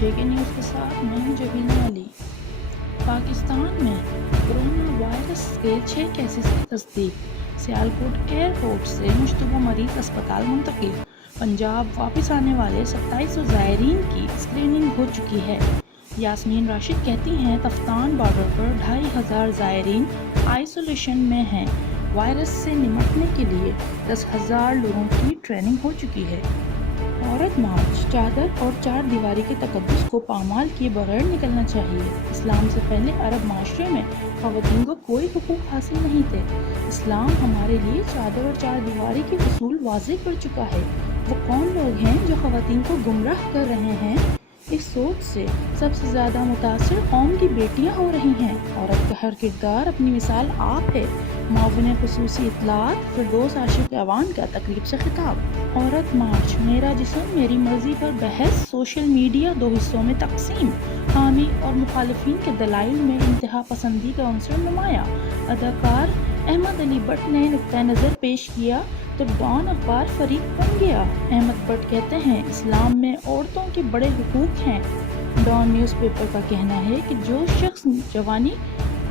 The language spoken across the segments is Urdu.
JK نیوز کے ساتھ میں ہوں جبینہ علی۔ پاکستان میں کورونا وائرس کے 6 کیسز کی تصدیق، سیالکوٹ ایئرپورٹ سے مشتبہ مریض اسپتال منتقل۔ پنجاب واپس آنے والے 2700 زائرین کی اسکریننگ ہو چکی ہے۔ یاسمین راشد کہتی ہیں تفتان بارڈر پر 2500 زائرین آئسولیشن میں ہیں۔ وائرس سے نمٹنے کے لیے 10,000 لوگوں کی ٹریننگ ہو چکی ہے۔ عورت مارچ، چادر اور چار دیواری کے تقدس کو پامال کیے بغیر نکلنا چاہیے۔ اسلام سے پہلے عرب معاشرے میں خواتین کو کوئی حقوق حاصل نہیں تھے۔ اسلام ہمارے لیے چادر اور چار دیواری کے اصول واضح کر چکا ہے۔ وہ کون لوگ ہیں جو خواتین کو گمراہ کر رہے ہیں؟ اس سوچ سے سب سے زیادہ متاثر قوم کی بیٹیاں ہو رہی ہیں۔ عورت کا ہر کردار اپنی مثال آپ ہے۔ معاون خصوصی اطلاعات فردوس عاشق اعوان کا تقریب سے خطاب۔ عورت مارچ، میرا جسم میری مرضی پر بحث، سوشل میڈیا 2 حصوں میں تقسیم، حامی اور مخالفین کے دلائل میں انتہا پسندی کا عنصر نمایاں۔ اداکار احمد علی بٹ نے نقطۂ نظر پیش کیا تو ڈان اخبار فریق بن گیا۔ احمد بٹ کہتے ہیں اسلام میں عورتوں کے بڑے حقوق ہیں۔ ڈان نیوز پیپر کا کہنا ہے کہ جو شخص جوانی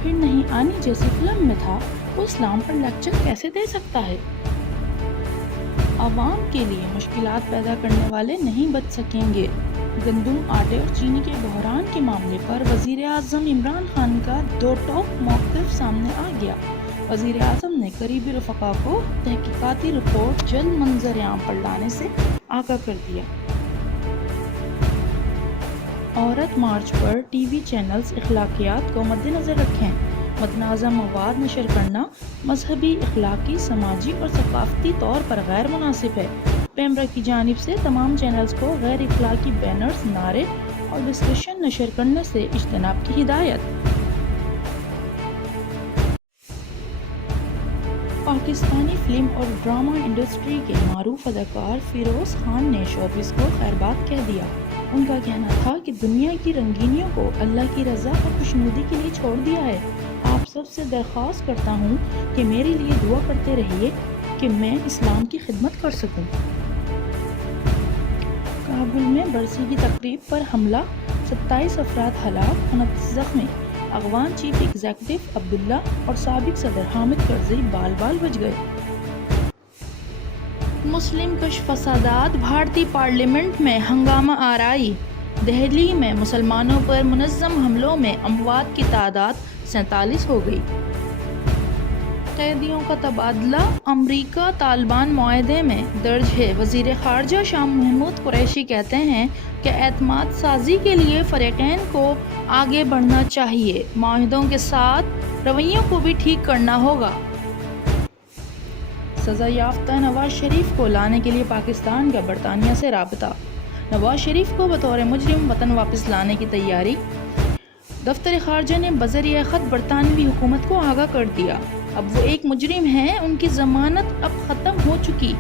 پھر نہیں آنی جیسی فلم میں تھا وہ اسلام پر لیکچر کیسے دے سکتا ہے؟ عوام کے لیے مشکلات پیدا کرنے والے نہیں بچ سکیں گے۔ گندم، آٹے اور چینی کے بحران کے معاملے پر وزیر اعظم عمران خان کا دو ٹوک موقف سامنے آ گیا۔ وزیر اعظم نے قریبی رفقا کو تحقیقاتی رپورٹ جلد منظر عام پر لانے سے آگاہ کر دیا۔ عورت مارچ پر ٹی وی چینلز اخلاقیات کو مد نظر رکھیں۔ متنازع مواد نشر کرنا مذہبی، اخلاقی، سماجی اور ثقافتی طور پر غیر مناسب ہے۔ پیمرا کی جانب سے تمام چینلز کو غیر اخلاقی بینرز، نعرے اور ڈسکشن نشر کرنے سے اجتناب کی ہدایت۔ پاکستانی فلم اور ڈرامہ انڈسٹری کے معروف اداکار فیروز خان نے شوبز کو خیرباد کہہ دیا۔ ان کا کہنا تھا کہ دنیا کی رنگینیوں کو اللہ کی رضا اور خوشنودی کے لیے چھوڑ دیا ہے۔ آپ سب سے درخواست کرتا ہوں کہ میرے لیے دعا کرتے رہیے کہ میں اسلام کی خدمت کر سکوں۔ کابل میں برسی کی تقریب پر حملہ، 27 افراد ہلاک، 29 زخمی۔ افغان چیف ایگزیکٹو عبداللہ اور سابق صدر حامد کرزئی بال بال بچ گئے۔ مسلم کش فسادات، بھارتی پارلیمنٹ میں ہنگامہ آرائی۔ دہلی میں مسلمانوں پر منظم حملوں میں اموات کی تعداد 47 ہو گئی۔ قیدیوں کا تبادلہ امریکہ طالبان معاہدے میں درج ہے۔ وزیر خارجہ شاہ محمود قریشی کہتے ہیں کہ اعتماد سازی کے لیے فریقین کو آگے بڑھنا چاہیے، معاہدوں کے ساتھ رویوں کو بھی ٹھیک کرنا ہوگا۔ سزا یافتہ نواز شریف کو لانے کے لیے پاکستان کا برطانیہ سے رابطہ۔ نواز شریف کو بطور مجرم وطن واپس لانے کی تیاری۔ دفتر خارجہ نے بذریعہ خط برطانوی حکومت کو آگاہ کر دیا۔ اب وہ ایک مجرم ہیں، ان کی ضمانت اب ختم ہو چکی،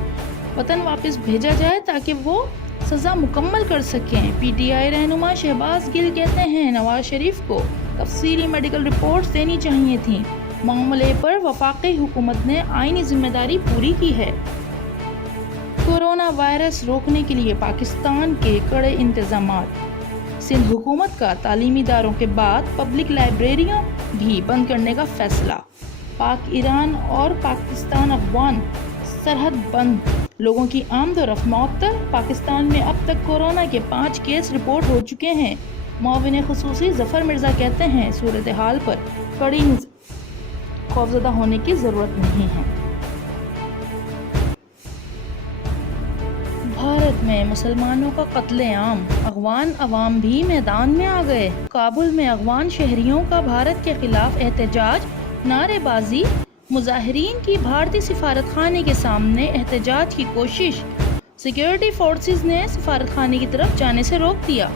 وطن واپس بھیجا جائے تاکہ وہ سزا مکمل کر سکیں۔ پی ٹی آئی رہنما شہباز گل کہتے ہیں نواز شریف کو تفصیلی میڈیکل رپورٹس دینی چاہیے تھیں۔ معاملے پر وفاقی حکومت نے آئینی ذمہ داری پوری کی ہے۔ کورونا وائرس روکنے کے لیے پاکستان کے کڑے انتظامات۔ سندھ حکومت کا تعلیمی اداروں کے بعد پبلک لائبریریاں بھی بند کرنے کا فیصلہ۔ پاک ایران اور پاکستان افغان سرحد بند، لوگوں کی آمد و رفت معطل۔ پاکستان میں اب تک کورونا کے 5 کیس رپورٹ ہو چکے ہیں۔ معاون خصوصی ظفر مرزا کہتے ہیں صورتحال پر کڑی خوفزدہ ہونے کی ضرورت نہیں ہے۔ بھارت میں مسلمانوں کا قتل عام، افغان عوام بھی میدان میں آ گئے۔ کابل میں افغان شہریوں کا بھارت کے خلاف احتجاج، نعرے بازی، مظاہرین کی بھارتی سفارت خانے کے سامنے احتجاج کی کوشش، سیکورٹی فورسز نے سفارت خانے کی طرف جانے سے روک دیا۔